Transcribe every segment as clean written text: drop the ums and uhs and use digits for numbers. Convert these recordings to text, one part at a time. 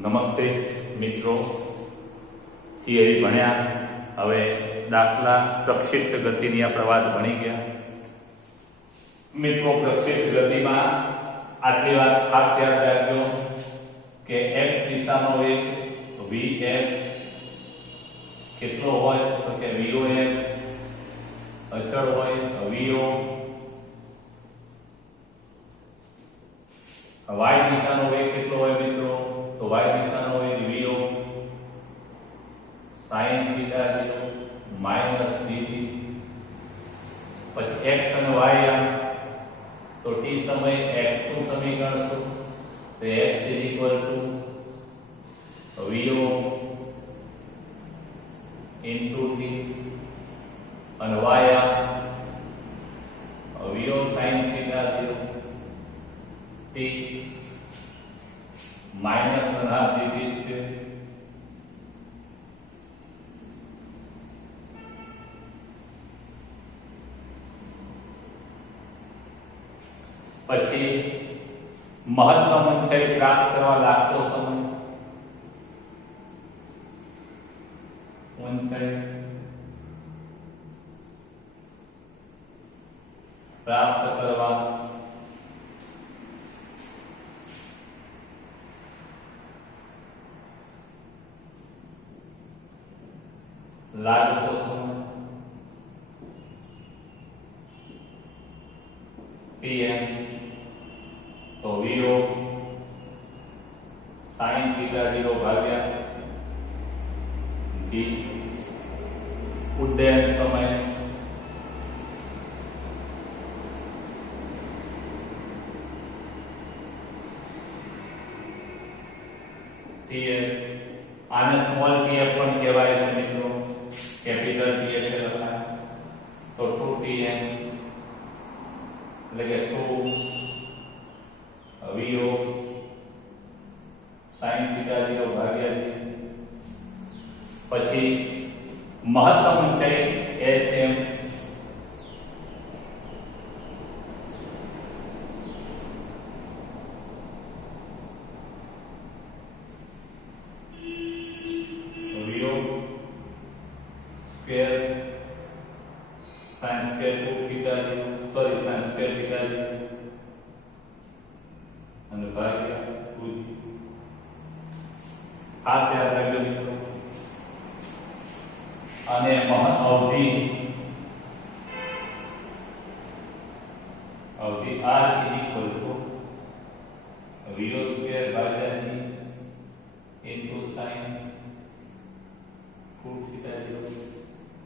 નમસ્તે મિત્રો, થિયરી ભણ્યા, હવે દાખલા પ્રક્ષિપ્ત ગતિની આપણે વાત ભણી ગયા. મિત્રો, પ્રક્ષિપ્ત ગતિમાં આટલી વાત ખાસ યાદ રાખજો કે x દિશાનો વેગ vx કેટલો હોય તો કે vox, અચળ હોય vo. y દિશાનો વેગ કેટલો હોય મિત્રો તો y દિશાનો વેગ vo sin theta 0 minus dt. પછી x અને y આ તો t સમય x નું સમીકરણ શું તો x vo into t અને y આ vo sin theta 0 t minus 1/2 dt છે. પછી મહત્તમ ઊંચાઈ પ્રાપ્ત કરવા લાગતો સમય, ઊંચાઈ પ્રાપ્ત કરવા લાગતો સમય Tm તો vo sin theta 0 ભાગ્યા d. ઉડ્ડયન સમય Tf, આને સ્મોલ tf પણ કહેવાય છે મિત્રો, કેપિટલ tf લખાય તો 2tm એટલે કે 2 vo sin theta 0 ભાગ્યા d. પછી મહત્તમ ઊંચાઈ hm vo square sin square 2 theta 0 sorry sin square theta 0 અને ભાગ્યા 2. ખાસ યાદ રાખજો મિત્રો. અને અવધિ r equal to vo square ભાગ્યા d into sin 2 theta 0.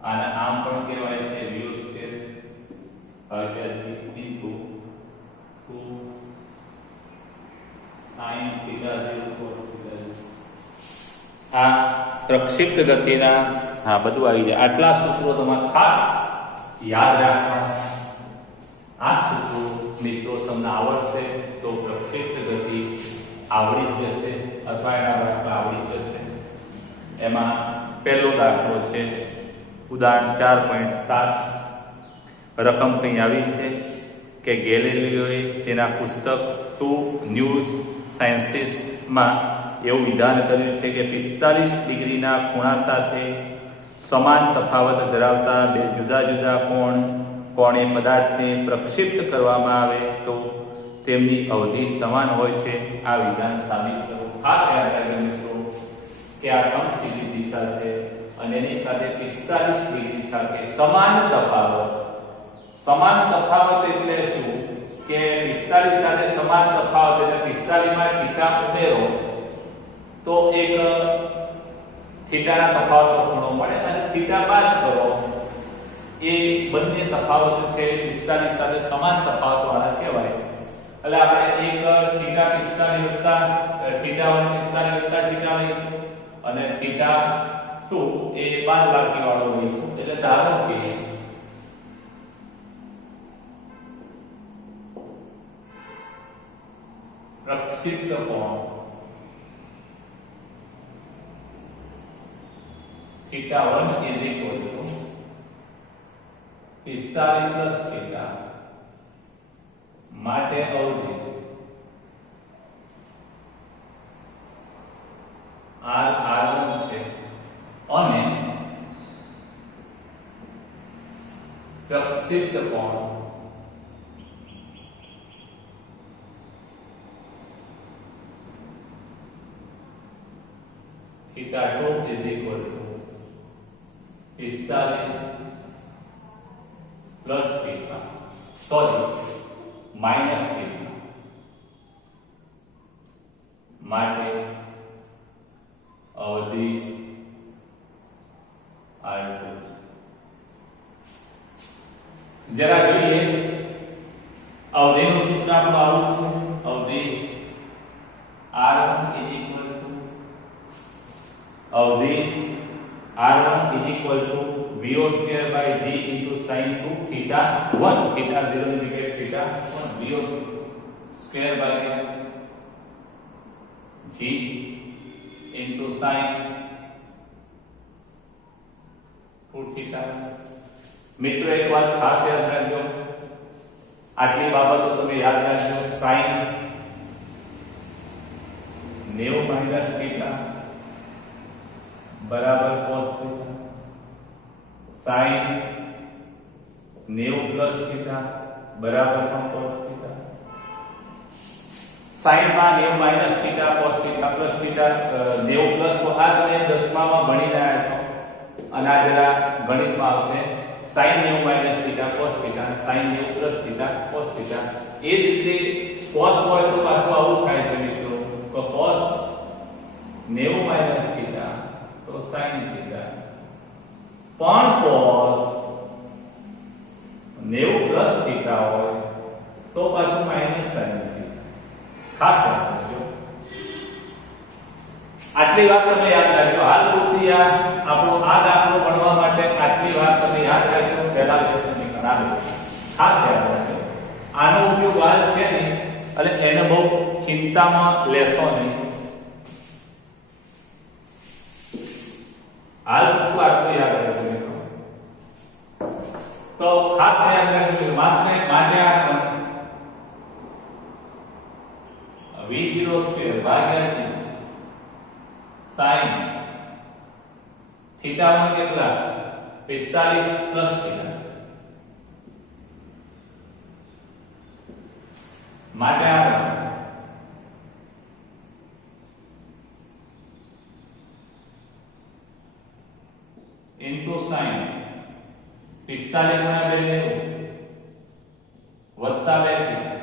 આને આમ પણ કહેવાય છે vo સ્ક્વેર ભાગ્યા d into 2 sin theta 0 cos theta 0. આ પ્રક્ષિપ્ત ગતિના બધું આવી જાય. આટલા સૂત્રો તમારે ખાસ યાદ રાખવા. આ સૂત્રો મિત્રો તમને આવડશે તો પ્રક્ષિપ્ત ગતિ આવડી જ જશે અથવા એના દાખલા આવડી જ જશે. એમાં પહેલો દાખલો છે ઉદાહરણ 4.7. રકમ કંઈ આવી છે કે ગેલિલિયોએ તેના પુસ્તક 2 ન્યૂ સાયન્સીસમાં એવું વિધાન કર્યું છે કે 45 ડિગ્રીના ખૂણા સાથે સમાન તફાવત ધરાવતા બે જુદા જુદા કોણે પદાર્થને પ્રક્ષિપ્ત કરવામાં આવે તો તેમની અવધિ સમાન હોય છે. આ વિધાન સાબિત કરો. ખાસ યાદ રાખજો મિત્રો કે આ સમક્ષિતિજ દિશા છે અને એની સાથે 45 ડિગ્રી સાથે સમાન તફાવત એટલે શું કે 45 સાથે સમાન તફાવત એટલે 45 માં થીટા ઉમેરો તો એક થીટાના તફાવતનો ખૂણો મળે અને થીટા બાદ કરો એ બંને તફાવત છે 45 સાથે સમાન તફાવત વાળા કહેવાય. એટલે આપણે એક થીટા 45 વત્તા થીટા 1 45 વત્તા થીટા લઈશું અને થીટા 2 એ બાદબાકી વાળો લઈશું. એટલે ધારો કે પ્રક્ષિપ્ત કોણ theta 1 is equal to 45 plus theta માટે અવધિ प्रक्षिप्त कोण theta 2 is equal to 45 plus theta sorry minus theta માટે અવધિ r2 જરા જોઈએ અવધિનું સૂત્ર આપણું આવું છે અવધિ r1 is equal to અવધિ r1 is equal to vo square by d into sin 2 theta 1 theta 0 indicate theta 1 vo square by g into sin 2 theta મિત્રો એક વાત ખાસ યાદ રાખજો આટલી બાબતો તમે યાદ રાખજો sin 90 માઈનસ થીટા બરાબર cos theta sin 90 plus theta બરાબર પણ cos થીટા sin માં 90 minus theta cos theta plus theta 90 plus તો આ તમે 10મા માં ભણી રહ્યા છો અને આ જરા ગણિતમાં આવશે sin 90 minus theta cos theta sin 90 plus theta cos theta એ રીતે cos હોય તો પાછું આવું થાય છે મિત્રો તો cos 90 માઈનસ થીટા તો sin થીટા પણ cos 90 પ્લસ થીટા હોય તો પાછું માઈનસ sin થીટા ખાસ રાખજો આટલી વાત તમે યાદ રાખજો હાલ પૂરતી આપણો આ દાખલો ગણવા માટે આટલી વાત તમે યાદ રાખજો પહેલા જે સમીકરણ આવે ખાસ યાદ રાખજો આનો ઉપયોગ હાલ છે નહીં અને એને બહુ ચિંતામાં લેશો નહીં હાલ પૂરતું આટલું યાદ રાખજો મિત્રો તો ખાસ યાદ રાખજો માત્ર માટે આ v0 સ્ક્વેર ભાગ્યા sin थीटा में कितना 45 प्लस थीटा માટે આ इनटू sin 45 गुणा 2 વત્તા 2 થીટા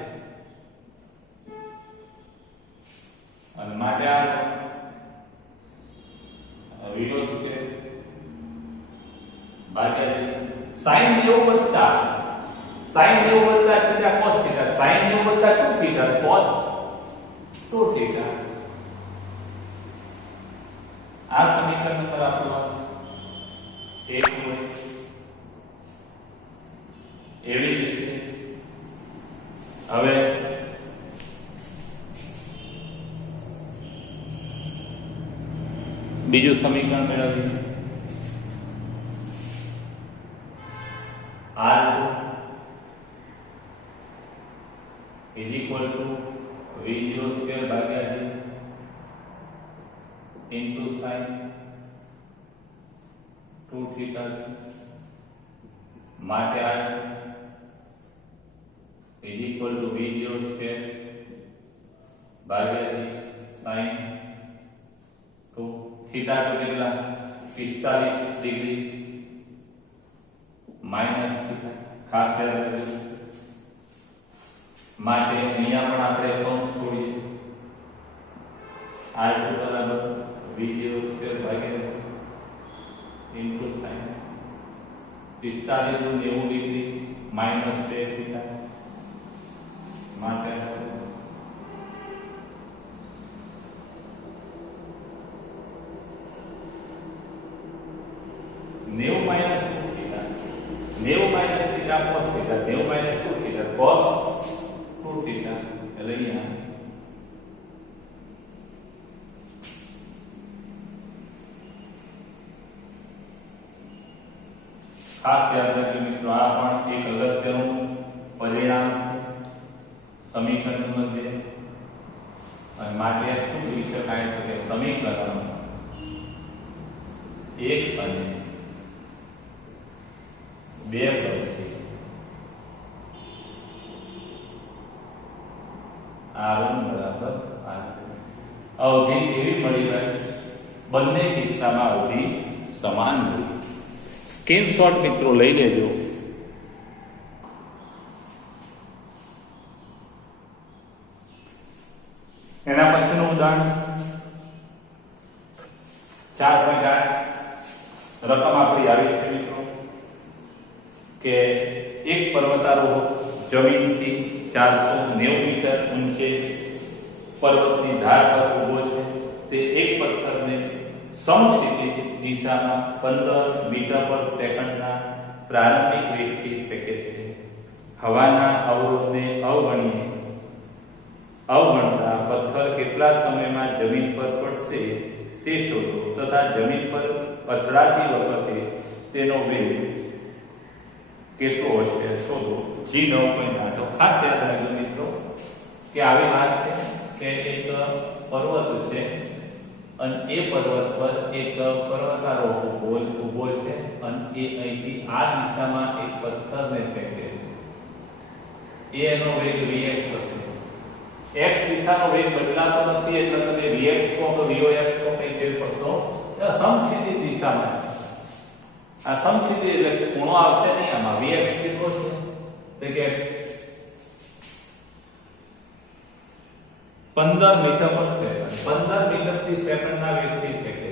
અને માટે આ वीडियो के भाग्य sin 90 वत्ता sin 90 वत्ता थीटा cos थीटा sin 90 वत्ता 2 थीटा cos 2 थीटा આ સમીકરણ નંબર આપણો 1 હોય એવી રીતે હવે બીજું સમીકરણ મેળવીએ r2 is equal to v0 square ભાગ્યા d into sin 2 theta માટે r2 is equal to v0 square ભાગ્યા d sin 2 थीटा तो कितना 45 डिग्री माइनस थीटा खास ध्यान रखજો માટે અહીંયા પણ આપણે કૌંસ છોડીએ r2 બરાબર v0 સ્ક્વેર ભાગ્યા ઇન્ટુ sin 45 નું 90 ડિગ્રી માઈનસ 2 થીટા માટે 90 minus 2 theta 90 minus theta cos theta 90 minus 2 theta cos 2 theta એટલે અહીંયા ખાસ યાદ રાખજો મિત્રો આ પણ એક અગત્યનું પરિણામ સમીકરણ નંબર 2 અને માટે શું લખી શકાય તો કે સમીકરણ 1 અને 2 પરથી r1 બરાબર r2. અવધિ કેવી મળી ભાઈ? બંને કિસ્સામાં અવધિ સમાન મળી. સ્ક્રીનશોટ મિત્રો લઈ લેજો. એના પછીનું ઉદાહરણ 4.8 રકમ આપણી આવી છે મિત્રો કે એક પર્વતારોહક જમીનથી 490 મીટર ઊંચે પર્વતની ધાર પર ઊભો છે. તે એક પથ્થરને સમક્ષિતિજ દિશામાં 15 મીટર પર સેકન્ડના પ્રારંભિક વેગથી ફેંકે છે. હવાના અવરોધને અવગણતા પથ્થર કેટલા સમયમાં જમીન પર પડશે તે શોધો તથા જમીન પર અથડાતી વખતે તેનો વેગ કેટલો હશે શોધો. G9.8. તો ખાસ યાદ રાખજો મિત્રો કે આવી વાત છે કે એક પર્વત છે અને એ પર્વત પર એક પર્વતારોહક ઊભો છે અને એ અહીંથી આ દિશામાં એક પથ્થરને ફેંકે છે. એનો વેગ vx હશે. x દિશાનો વેગ બદલાતો નથી એટલે તમે vx કહો કે vox કહો કંઈ ફેર પડતો સમક્ષિતિજ દિશામાં. આ સમક્ષિતિજ એટલે ખૂણો આવશે નહીં આમાં. vx કેટલો છે કે 15 મીટર પર સેકન્ડ. 15 મીટર થી સેકન્ડના વેગથી ફેંકે છે.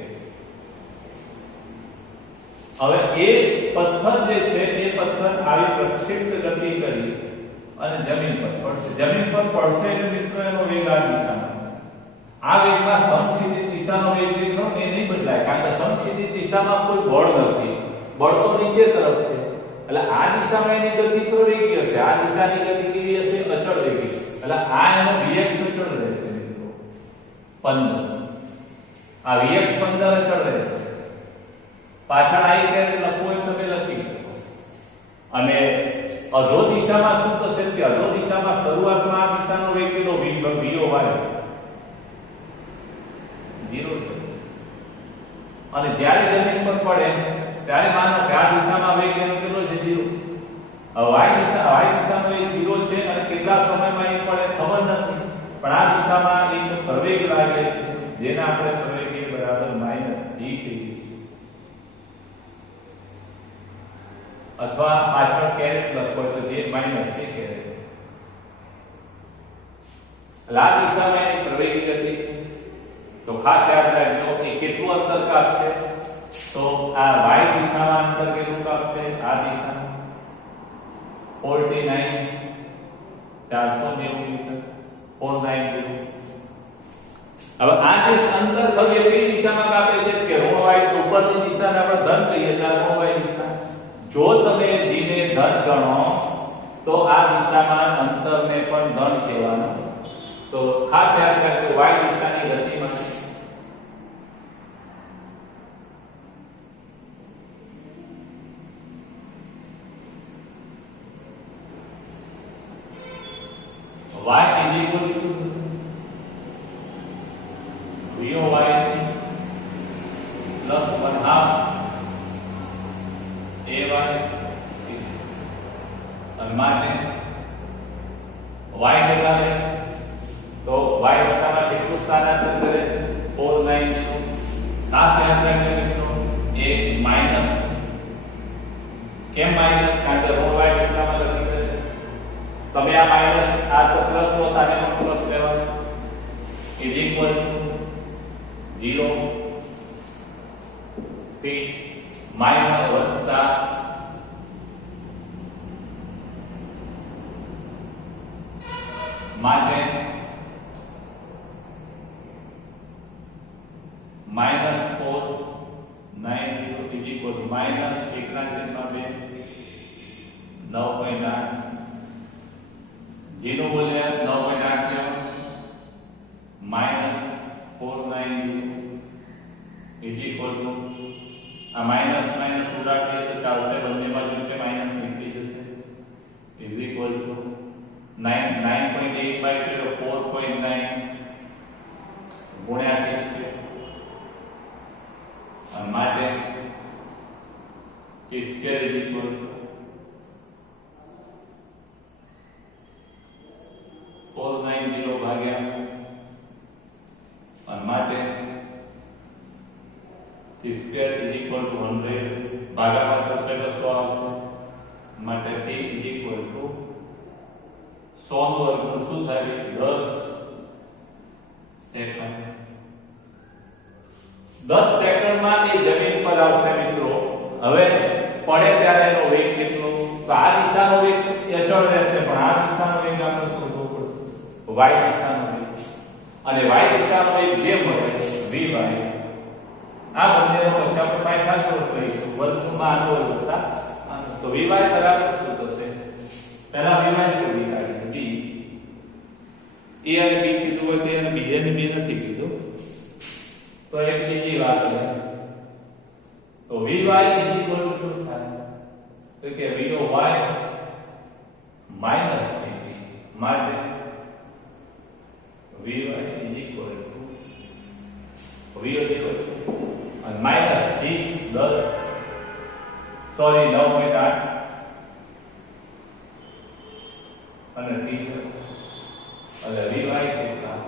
હવે એ પથ્થર જે છે એ પથ્થર આવી પ્રક્ષિપ્ત ગતિ કરી અને જમીન પર પડશે. જમીન પર પડશે એટલે મિત્રો એનો વેગ આ દિશામાં છે. આ વેગમાં સમક્ષિતિજ દિશાનો વેગ કેટલો એ નહીં બદલાય કારણ કે સમક્ષિતિજ દિશામાં કોઈ બળ નથી. બળ તો નીચે તરફ છે એટલે આ દિશામાં એની ગતિ પ્રવેગી હશે. આ દિશાની ગતિ કેવી હશે? અચળ વેગી. એટલે આ એનો vx અચળ રહેશે મિત્રો 15. આ vx 15 અચળ રહેશે. પાછળ આવી કે લખવું હોય તમે લખી શકો. અને અધો દિશામાં શું થશે કે અધો દિશામાં શરૂઆતમાં આ દિશાનો વેગ કેટલો? v y 0 થશે. અને જ્યારે જમીન પર પડે ત્યારે માનો કે આ દિશામાં વેગ એનો કેટલો છે? 0. y દિશાનો વેગ 0 છે અને કેટલા સમયમાં એ પડે ખબર નથી પણ આ દિશામાં એક પ્રવેગ લાગે છે જેને આપણે પ્રવેગ એ બરાબર -g કહીએ છીએ. અથવા પાછળ કેરેટ લખો તો જે માઈનસ છે કેરેટ. આ દિશામાં એની પ્રવેગી ગતિ છે. તો ખાસ યાદ રાખજો કે કેટલું અંતર કાપશે. તો આ y દિશામાં અંતર કેટલું કાપશે? આ દિશામાં 49 490 મીટર 490. હવે આ જે અંતર ખબર કઈ દિશામાં કાપે છે કે ઋણ y ઉપરની દિશાને આપણે ધન કહીએ એટલે ઋણ y દિશા. જો તમે g ને ધન ગણો તો આ દિશામાં અંતરને પણ ધન કહેવાનું. તો ખાસ યાદ રાખજો y દિશાની ગતિમાં y is equal to voy plus 1/2 ay અને માટે y કેટલા છે તો y દિશામાં કેટલું સ્થાનાંતર કરે? 490. ખાસ ધ્યાન રાખજો મિત્રો એ માઈનસ. કેમ માઈનસ? કારણ કે ઋણ y દિશામાં લખી દે. તમે આ માઈનસ આ તો પ્લસ લો તાને પણ પ્લસ લેવાનું ઇઝ ઇક્વલ ટુ 0 થી માઈનસ વત્તા માટે -490 ઇઝ ઇક્વલ ટુ માઈનસ 1/2 9.8. જેનું મૂલ્ય 9.8 -490 ઇઝ ઇક્વલ ટુ આ માઈનસ માઈનસ ઉડાડીએ તો ચાલશે. બંને બાજુ છે માઈનસ નીકળી જશે. ઇઝ ઇક્વલ ટુ 9.8/2 4.9 ગુણ્યા t સ્ક્વેર અને માટે t square is equal to 490 ભાગ્યા અને માટે t square is equal to 100 ભાગાકાર કરશે તો શું આવશે માટે t ઇઝ ઇક્વલ ટુ 100 નું વર્ગમૂળ શું થાય 10 સેકન્ડ 10 સેકન્ડમાં એ જમીન પર આવશે મિત્રો હવે પડે ત્યારે એનો વેગ કેટલો તો આ દિશાનો વેગ અચળ રહેશે પણ આ દિશાનો વેગ આપણે શોધવો પડશે y દિશાનો વેગ અને y દિશાનો વેગ જે મળે vy આ બંનેનો પછી આપણે પાયથાગોરસ લઈશું વર્ગમૂળમાં આનો વર્ગ કરતા તો vy બરાબર શું થશે પહેલા vy શોધી કાઢીએ b a અને b કીધું હોય કે અને b અને b નથી કીધું તો એક બીજી વાત છે તો vy ઇક્વલ ટુ શું થાય તો કે v નો y માઈનસ dt માટે vy ઇક્વલ ટુ v અને માઈનસ g 10 સોરી 9.8 અને t અને vy કેટલા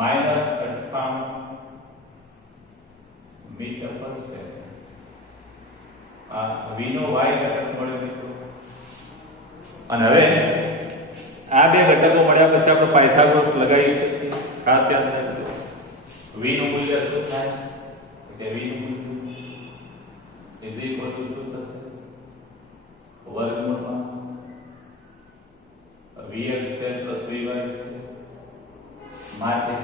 માઈનસ 98 મીટર પર સેકન્ડ આ v નો y ઘટક મળ્યો મિત્રો અને હવે આ બે ઘટકો મળ્યા પછી આપણે પાયથાગોરસ લગાવી શકીએ ખાસ યાદ રાખજો v નું મૂલ્ય શું થાય કે v નું મૂલ્ય ઇઝ ઇક્વલ ટુ શું થશે વર્ગમૂળમાં vx સ્ક્વેર vy સ્ક્વેર માટે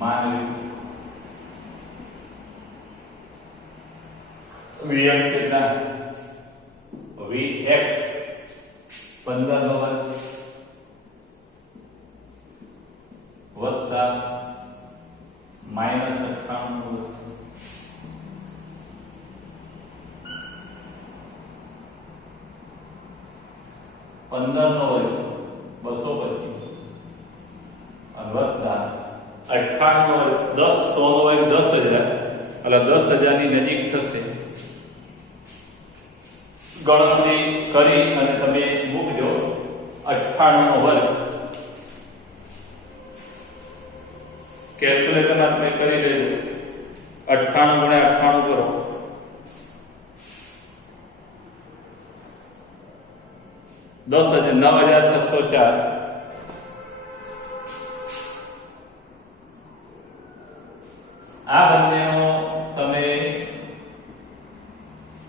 માનવી vx કેટલા vx 15 નો વર્ગ વત્તા માઈનસ 98 નો વર્ગ 15 નો વર્ગ 200 પછી અને વત્તા 98 નો વર્ગ 10 100 નો વર્ગ 10000 એટલે 10000 ની નજીક થશે ગણતરી કરી અને તમે મૂકજો 98 નો વર્ગ કેલ્ક્યુલેટરમાં તમે કરી લેજો 98 ગુણ્યા 98 કરો 9604 આ બંનેનો તમે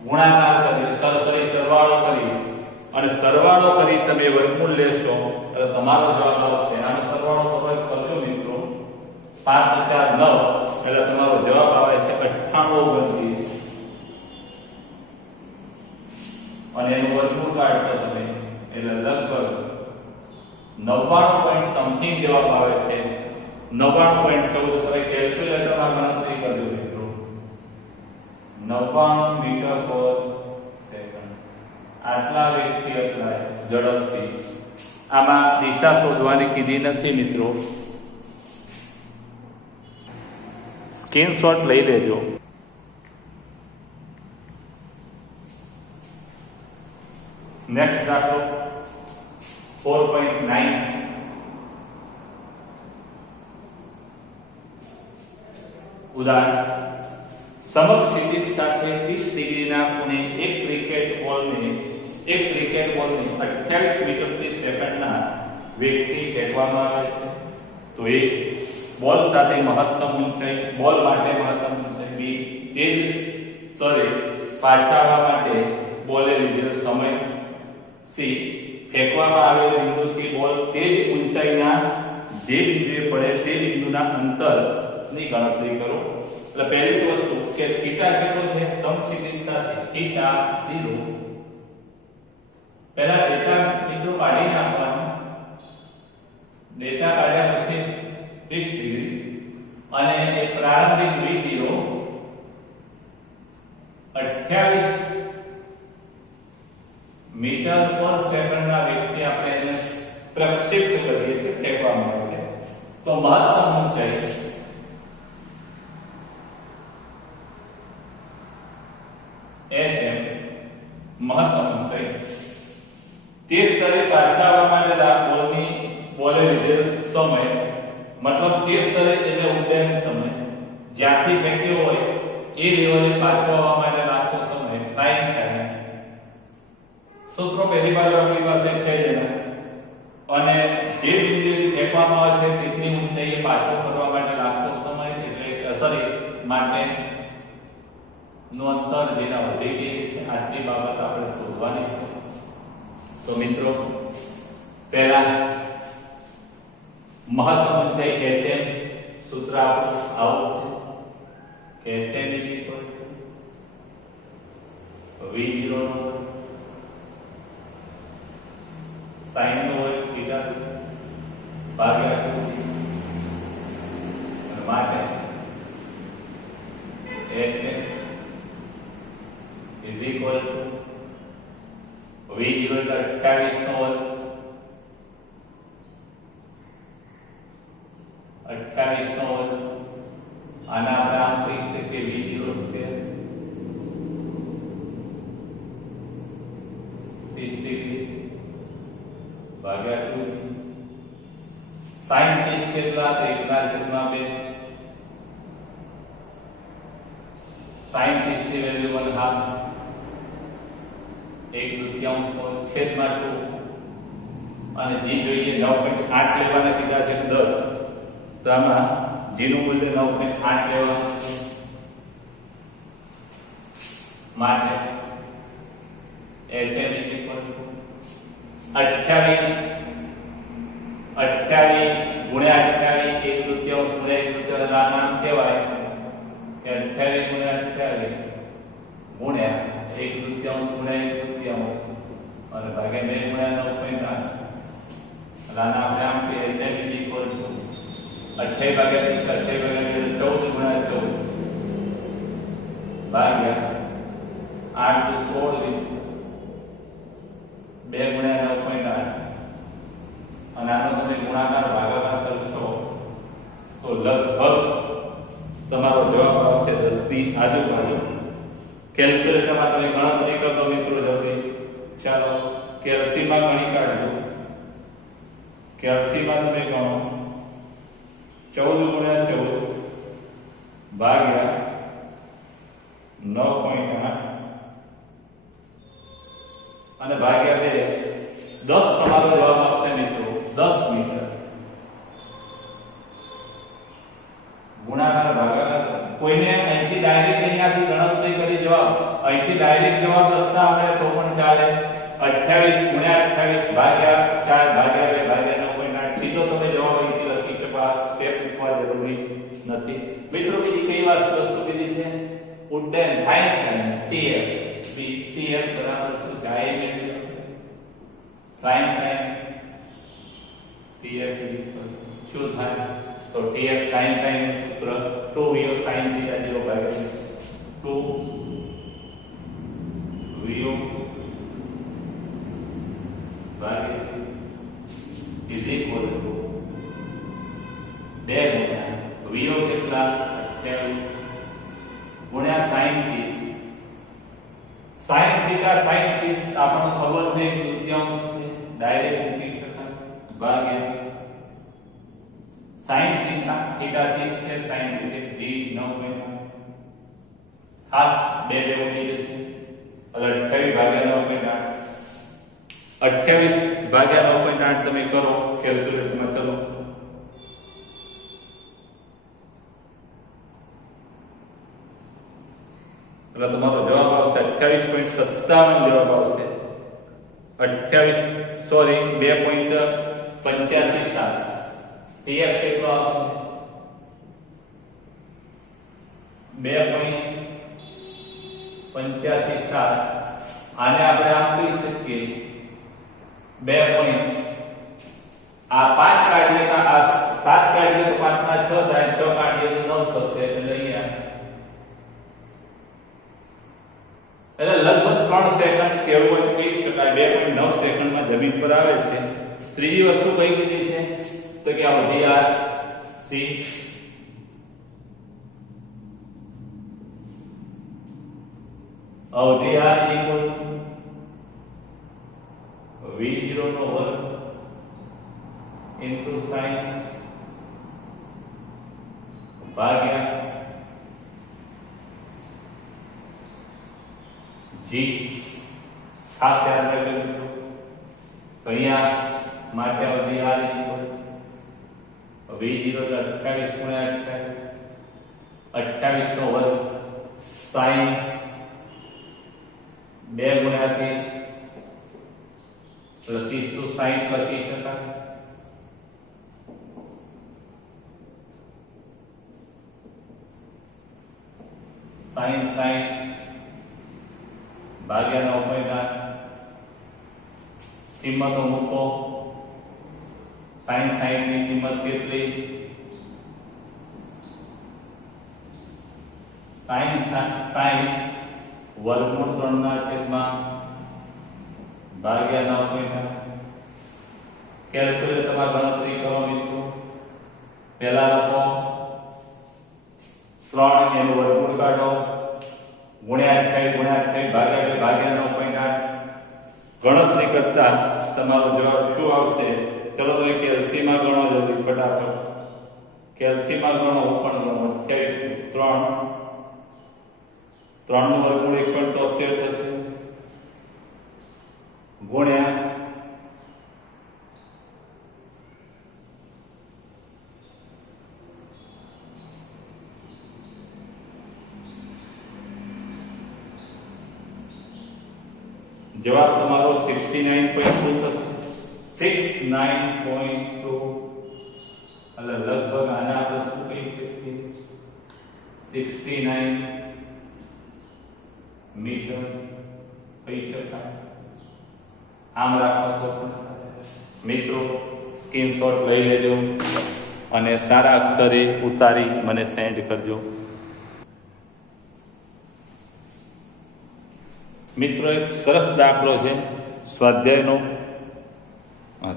ગુણાકાર કરી સરવાળો કરી અને સરવાળો કરી તમે વર્ગમૂળ લેશો એટલે તમારો જવાબ આવશે આનો સરવાળો તમે કરજો મિત્રો 5 × 4 9 એટલે તમારો જવાબ આવે છે 98 અને એનું વર્ગમૂળ કાઢશો તમે એટલે લગભગ 99 પોઈન્ટ સમથિંગ જવાબ આવે છે 99.14 તમે કેલ્ક્યુલેટરમાં ગણતરી કરજો મિત્રો 99 મીટર પર સેકન્ડ આટલા વેગથી એટલા ઝડપથી આમાં દિશા શોધવાની કીધી નથી મિત્રો સ્ક્રીનશોટ લઈ લેજો નેક્સ્ટ દાખલો 4.9 ઉદાહરણ સમક્ષિતિજ સાથે 30 ડિગ્રીના ખૂણે એક ક્રિકેટ બોલને 28 મીટર પ્રતિ સેકન્ડના વેગથી ફેંકવામાં આવે છે તો એ બોલ સાથે મહત્તમ ઊંચાઈ બોલ માટે મહત્તમ ઊંચાઈ બી તે જ સ્તરે પાછા આવવા માટે બોલે લીધેલો સમય સી ફેંકવામાં આવેલ બિંદુથી બોલ તે જ ઊંચાઈના જે બિંદુએ પડે તે બિંદુના અંતરની ગણતરી કરો એટલે પહેલી વસ્તુ કે થીટા કેટલો છે સમક્ષિતિજ સાથે થીટા 0 પહેલા ડેટા મિત્રો કાઢી નાખવાનો ડેટા કાઢ્યા પછી 30 ડિગ્રી અને એ પ્રારંભિક v0 28 મીટર પર સેકન્ડના વેગથી આપણે એને પ્રક્ષેપિત કરીએ છીએ ફેંકવામાં આવે છે તો મહત્તમ ઊંચાઈ HM મહત્તમ ઊંચાઈ તે સ્તરે પાછા આવવા માટેના બોલે લીધેલ સમય, મતલબ તે સ્તરે એટલે ઉડ્ડયન સમય, જ્યાંથી ફેંક્યો હોય એ લેવલે પાછો આવવા માટે લાગતો સમય ફ્લાઇંગ ટાઈમ. સૂત્રો પહેલી બાજુ આપણી પાસે છે જ એના. અને જે બિંદુથી ફેંકવામાં આવે છે તેટલી ઊંચાઈએ પાછો ફરવા માટે લાગતો સમય એટલે માટે નું અંતર જેના વધી ગઈ છે. આટલી બાબત આપણે શોધવાની છે. તો મિત્રો પહેલા મહત્તમ ઊંચાઈ hm સૂત્ર આવું છે કે hm v0 sin નો વર્ગ થીટા ભાગ્યા 2 અને માટે hm is equal to v0 એટલે 28 નો વર્ગ 28 નો વર્ગ આના આપણે આમ કહી શકીએ v0 સ્ક્વેર 30 ડિગ્રી ભાગ્યા 2 sin 30 કેટલા તો 1/2 sin 30 ની વેલ્યુ 1/2 1/2 છેદમાં 2 અને g જોઈએ 9.8 લેવાના કીધા છે 10 તો આમાં g નું મૂલ્ય 9.8 લેવાનું માટે hm 28 ગુણ્યા 28 1/2 ગુણ્યા 1/2 આ નામ કહેવાય કે 28 ગુણ્યા 28 ગુણ્યા 1/2 ગુણ્યા 1/2 અને ભાગ્યા 2 ગુણ્યા 9.8 આના આપણે આમ કે hm 28 ભાગ્યા 14 ગુણ્યા 14 ભાગ્યા 8 તો 16 2 ગુણ્યા 9.8 અને આનો તમે ગુણાકાર ભાગાકાર કરશો તો લગભગ તમારો જવાબ આવશે 10 ની આજુબાજુ. કેલ્ક્યુલેટરમાં તમે ગણતરી કરો મિત્રો જલ્દી. ચાલો કેલ્સીમાં ગણી કાઢજો. કેલ્સીમાં તમે ગણો 14 ગુણ્યા 14 ભાગ્યા 9.8 અને ભાગ્યા 2 10 તમારો જવાબ આવશે મિત્રો 10 મીટર. ગુણાકાર ભાગાકાર કોઈને અહીંથી ડાયરેક્ટ અહીંયાથી ગણતરી કરી જવાબ અહીંથી ડાયરેક્ટ જવાબ લખતા આવડે તો પણ ચાલે. 28 ગુણ્યા 28 ભાગ્યા 4 ભાગ્યા 2 ભાગ્યા 9.8 સીધો તમે જવાબ અહીંથી લખી શકો. આ સ્ટેપ મૂકવા જરૂરી નથી મિત્રો. બીજી કઈ વસ્તુ કીધી છે? ઉડ્ડયન ફ્લાઇંગ ટાઈમ cf બરાબર શું થાય? ફ્લાઇંગ ટાઈમ tf શું થાય? તો tf sin ટાઈમ સૂત્ર 2v sin theta 0/2 v ભાગ્યા is equal to 2 ગુણ્યા v કેટલા 23 ગુણ્યા sin 30 sin theta sin 30 આપણને ખબર છે કે તૃતીયાંશ છે ડાયરેક્ટ મૂકી શકાય ભાગ્યા sin theta 30 છે sin 30 g 9.8 ખાસ 2 ઉડી જશે એટલે 28 ભાગ્યા 9.8 28 ભાગ્યા 9.8 તમે કરો કેલ્ક્યુલેટરમાં. ચલો એટલે તમારો જવાબ આવશે 28.57 જવાબ આવશે. 28 સોરી 2.857 tf કેટલો આવશે? 2.857 આને આપણે આમ કહી શકીએ 2. આ 5 કાઢીએ તો આ 7 કાઢીએ તો 5 ના 6 થાય 6 કાઢીએ તો 9 થશે એટલે અહીંયા એટલે લગભગ 3 સેકન્ડ કેવું હોય કહી શકાય. 2.9 સેકન્ડમાં જમીન પર આવે છે. ત્રીજી વસ્તુ કઈ કીધી છે તો કે અવધિ r c અવધિ r equal v0 નો વર્ગ ઇન્ટુ sin ભાગ્યા g ખાસ યાદ રાખજો મિત્રો અહીંયા માટે અવધિ આ રીતે v0 એટલે 28 ગુણ્યા 28 નો વર્ગ sin 2 ગુણ્યા 30 30 તો sin લખી શકાય sin ભાગ્યા 9.8 કિંમતો મૂકો sin ની કિંમત કેટલી sin વર્ગમૂળ 3 ના છેદમાં ભાગ્યા 9.8 કેલ્ક્યુલેટરમાં ગણતરી કરો મિત્રો પહેલા લખો 3 એનું વર્ગમૂળ કાઢો ગુણ્યા 28 ભાગ્યા 9.8 ગણતરી કરતા તમારો જવાબ શું આવશે ચલો તો કેલ્સી માં ગણો જલ્દી ફટાફટ કેલ્સી માં ગણો પણ ગણો 28 3 નું વર્ગમૂળ 1.73 થશે ગુણ્યા જવાબ તમારો 69.2 થશે 69.2 એટલે લગભગ આને આપણે શું કહી શકીએ 69 મીટર કહી શકાય આમ રાખો તો મિત્રો સ્ક્રીનશોટ લઈ લેજો અને સારા અક્ષરે ઉતારી મને સેન્ડ કરજો મિત્રો એક સરસ દાખલો છે સ્વાધ્યાયનો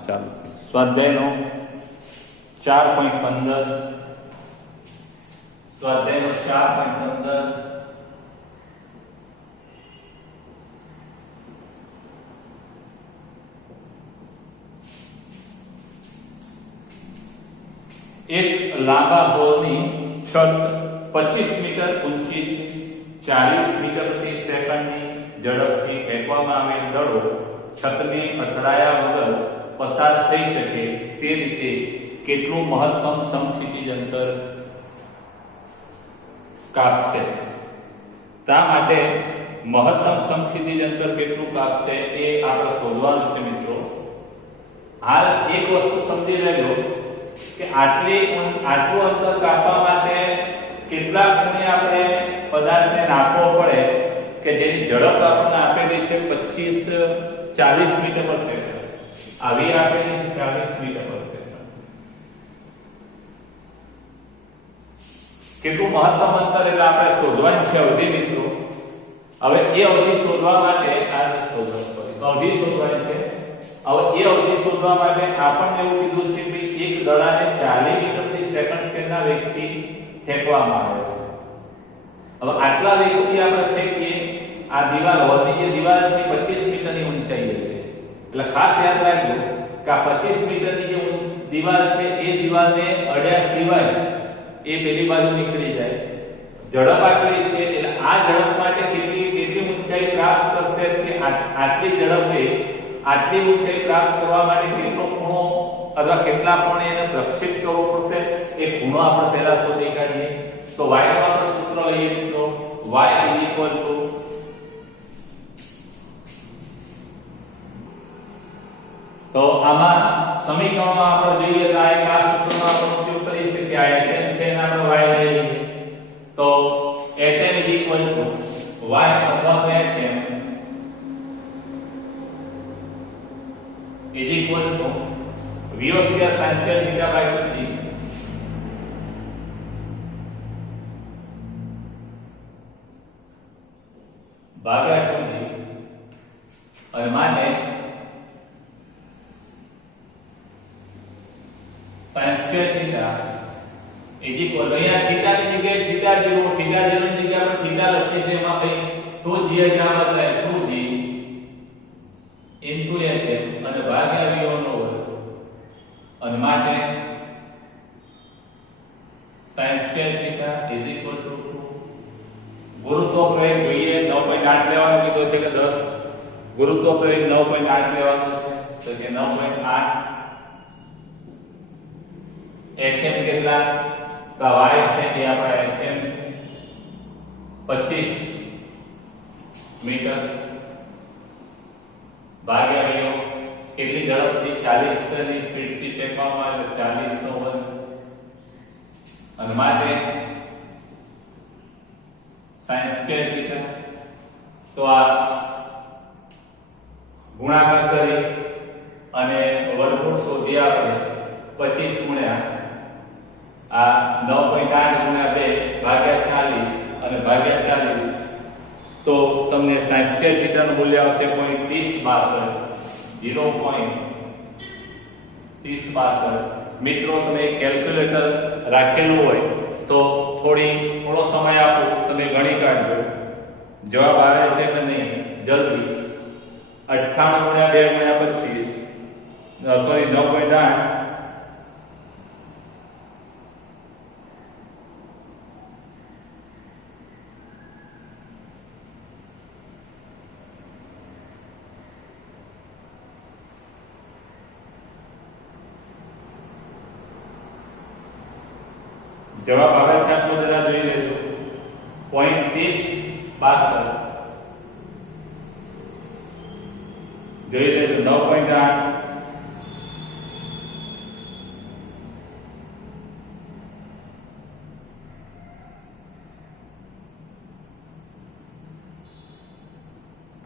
ચાલો સ્વાધ્યાયનો 4.15 સ્વાધ્યાયનો 4.15 એક લાંબા હોલની છત 25 મીટર ઊંચી છે 40 મીટર પ્રતિ સેકન્ડની ઝડપથી ફેંકવામાં આવેલ દડો છતને અથડાયા વગર પસાર થઈ શકે તે રીતે કેટલું મહત્તમ સમક્ષિતિજ અંતર કાપશે તા માટે મહત્તમ સમક્ષિતિજ અંતર કેટલું કાપશે એ આપણે શોધવાનું છે મિત્રો હાલ એક વસ્તુ સમજી લેજો કે આટલું અંતર કાપવા માટે કેટલા ખૂણે આપણે પદાર્થને નાખવો પડે કે જેની ઝડપ આપણને આપેલી છે 40 મીટર પર સેકન્ડ આવી આપેલી છે 40 મીટર પર સેકન્ડ કેટલું મહત્તમ અંતર એટલે આપણે શોધવાનું છે અવધિ મિત્રો હવે એ અવધિ શોધવા માટે અવધિ શોધવાની છે હવે એ અવધિ શોધવા માટે આપણને એવું કીધું છે કે એક દડાને 40 મીટર પ્રતિ સેકન્ડ સ્કેલના વેગથી ફેંકવામાં આવે છે હવે આટલા વેગથી આપણે ફેંકીએ આ દીવાલ હોલની જે દીવાલ છે 25 મીટરની ઊંચાઈએ છે એટલે ખાસ યાદ રાખજો કે આ 25 મીટરની જે દીવાલ છે એ દીવાલને અડ્યા સિવાય એ પેલી બાજુ નીકળી જાય ઝડપ આટલી છે એટલે આ ઝડપ માટે કેટલી ઊંચાઈ પ્રાપ્ત કરશે કે આટલી ઝડપે આટલી ઊંચાઈ પ્રાપ્ત કરવા માટે કેટલો ખૂણો અથવા કેટલા કોણે એને પ્રક્ષેપ કરવો પડશે એ ખૂણો આપણે પહેલા શોધી કાઢીએ તો y નું આપણે સૂત્ર લઈએ મિત્રો y તો આમાં સમીકરણમાં આપણે જોઈએ તો આ એક આ સૂત્રનો આપણે ઉપયોગ કરી શકીએ આ hn છે અને આપણે y લઈએ તો hn y અથવા તો hn is equal to VO square sin square theta by 2 ભાગ્યા 2 અને માને sin square theta is equal to અહીંયા theta ની જગ્યાએ theta 0 ની જગ્યાએ આપણે theta લખીએ તો એમાં ભાઈ 2g ક્યાં બદલાય 2g into hn અને ભાગ્યા v નો વર્ગ અને માટે sin square theta is equal to 2 ગુરુત્વ પ્રવેગ જોઈએ 9.8 લેવાનો કીધો છે કે 10 ગુરુત્વ પ્રવેગ 9.8 લેવાનો છે તો કે 9.8 hm કેટલા તો y છે જે આપણા hm 25 મીટર ભાગ્યા v કેટલી ઝડપથી 40 ની સ્પીડથી ફેંકવામાં આવે 40 નો વર્ગ અને માટે sin સ્ક્વેર થીટા તો આ ગુણાકાર કરી અને વર્ગમૂળ શોધી આપણે 25 ગુણ્યા આ 9.8 ગુણ્યા 2 ભાગ્યા 40 અને ભાગ્યા 40 તો તમને sin સ્ક્વેર થીટા નું મૂલ્ય આવશે 0.3062 મિત્રો તમે કેલ્ક્યુલેટર રાખેલું હોય તો થોડો સમય આપો તમે ગણી કાઢજો જવાબ આવે છે કે નહીં જલ્દી 98 ગુણ્યા 2 ગુણ્યા 25 સોરી 9.8 જવાબ આવે છે તો જરા જોઈ લેજો 0.3062 જોઈ લેજો 9.8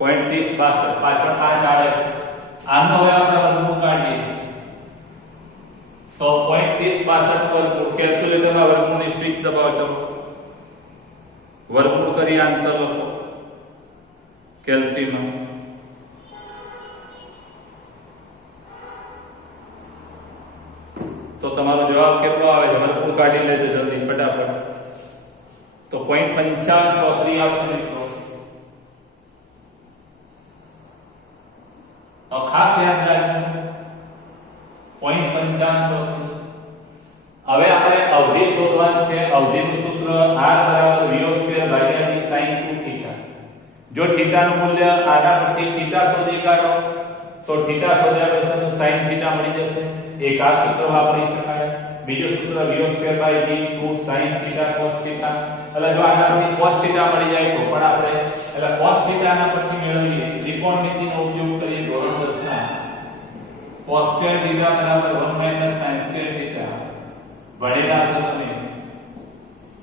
0.3062 પાછળ 5 આવે છે આનો હવે આપણે વર્ગમૂળ કાઢીએ તો 0.3062 વર્ગમૂળ કેલ્ક્યુલેટરમાં વર્ગમૂળની સ્વિચ દબાવો વર્ગમૂળ કરી આન્સર લખો કેલ્સીમાં તો તમારો જવાબ કેટલો આવે છે વર્ગમૂળ કાઢી લેજો જલ્દી ફટાફટ તો 0.5534 આવશે મિત્રો તો ખાસ યાદ રાખજો 0.5534 હવે આપણે અવધિ શોધવાની છે અવધિનું સૂત્ર r v² ભાગ્યા g sin 2θ જો θ નું મૂલ્ય આના પરથી θ શોધી કાઢો તો θ શોધ્યા પછી તમને sin θ મળી જશે એક આ સૂત્ર વાપરી શકાય બીજું સૂત્ર v² g 2 sin θ cos θ એટલે જો આના પરથી cos θ મળી જાય તો પણ આપણે એટલે cos θ આના પરથી મેળવીએ ત્રિકોણમિતિનો ઉપયોગ કરીએ ધોરણ 10 ના cos square θ બરાબર 1 sin square θ ભણેલા છો તમે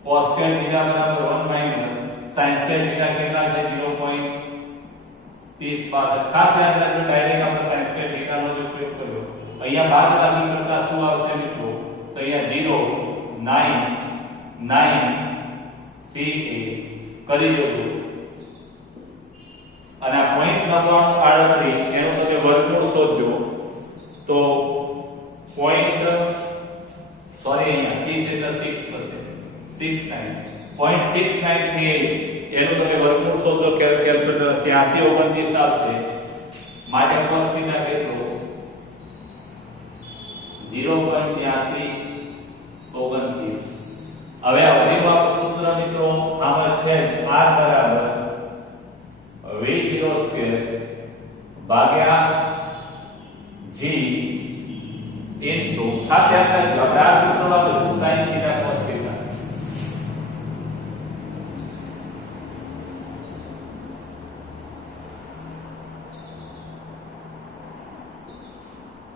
cos square θ બરાબર 1 sin square θ કેટલા છે 0.3062 ખાસ યાદ રાખજો ડાયરેક્ટ આપણે sin square θ નો ઉપયોગ કર્યો અહીંયા ભાગાકાર કરતા શું આવશે મિત્રો તો અહીંયા 0.99 કરી દેજો અને આ 0.99 એનો તમે વર્ગમૂળ શોધજો તો અહીંયા 30 એટલે 6 થશે 0.6938 એનું તમે વર્ગમૂળ શોધો કેલ્ક્યુલેટર 8329 આવશે માટે cos θ કેટલો 0.8329 હવે અવધિનું આપણું સૂત્ર મિત્રો આમાં છે r બરાબર v² ભાગ્યા g into ખાસ યાદ રાખજો આપણે આ સૂત્ર વાપરીશું sin θ cos θ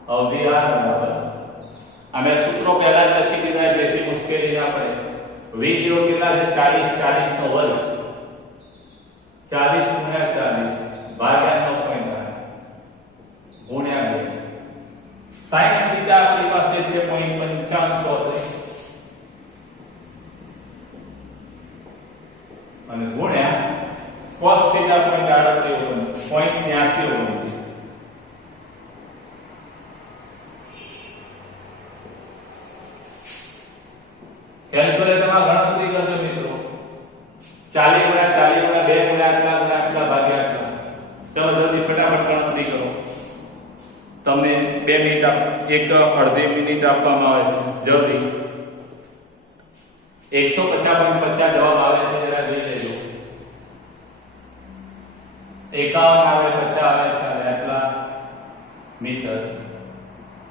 અવધિ r બરાબર અમે સૂત્રો પહેલા જ લખી દીધા જેથી મુશ્કેલી ના પડે v0 કેટલા છે 40 નો વર્ગ 40 ગુણ્યા 40 ભાગ્યા 9.8 ગુણ્યા 2 sin θ આપણી પાસે છે 0.5534 અને ગુણ્યા cos θ 0.83 કેલ્ક્યુલેટરમાં ગણતરી કરજો મિત્રો 40 ગુણ્યા 2 ગુણ્યા આટલા ભાગ્યા આટલા ચલો જલ્દી ફટાફટ ગણતરી કરો તમને તમને 2 મિનિટ એક અડધી મિનિટ આપવામાં આવે છે જલ્દી 150.50 જવાબ આવે છે જરા જોઈ લેજો 51 આવે 50 આવે છે અને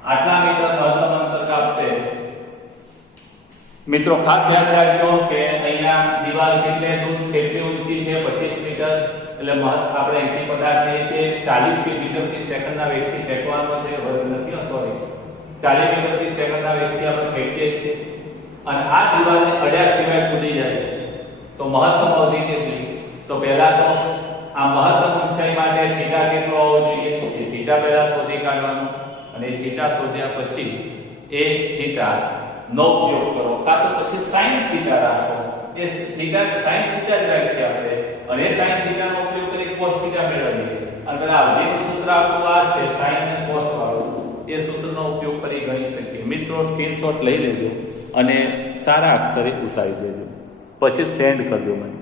આટલા મીટર મહત્તમ અંતર કાપશે મિત્રો ખાસ યાદ રાખજો કે અહીંયા દિવાલ કેટલી ઊંચી છે 25 મીટર એટલે આપણે અહીંથી પદાર્થને તે 40 મીટર પ્રતિ સેકન્ડના વેગથી ફેંકવાનો છે વર્ગ નથી સોરી 40 મીટર પ્રતિ સેકન્ડના વેગથી આપણે ફેંકીએ છીએ અને આ દિવાલને અડ્યા સિવાય કૂદી જાય છે તો મહત્તમ અવધિ કેટલી તો પહેલા તો આ મહત્તમ ઊંચાઈ માટે થીટા કેટલો હોવો જોઈએ એ થીટા પહેલા શોધી કાઢવાનો અને થીટા શોધ્યા પછી એ થીટા નો ઉપયોગ કરો કાં તો પછી sin થીટા રાખો એ થીટા sin થીટા જ રાખીએ આપણે અને sin થીટા નો ઉપયોગ કરી cos થીટા મેળવીએ અને પેલા અવધિનું સૂત્ર આપણું આ છે sin અને cos વાળું એ સૂત્રનો ઉપયોગ કરી ગણી શકીએ મિત્રો સ્ક્રીનશોટ લઈ લેજો અને સારા અક્ષરે ઉતારી દેજો પછી સેન્ડ કરજો મને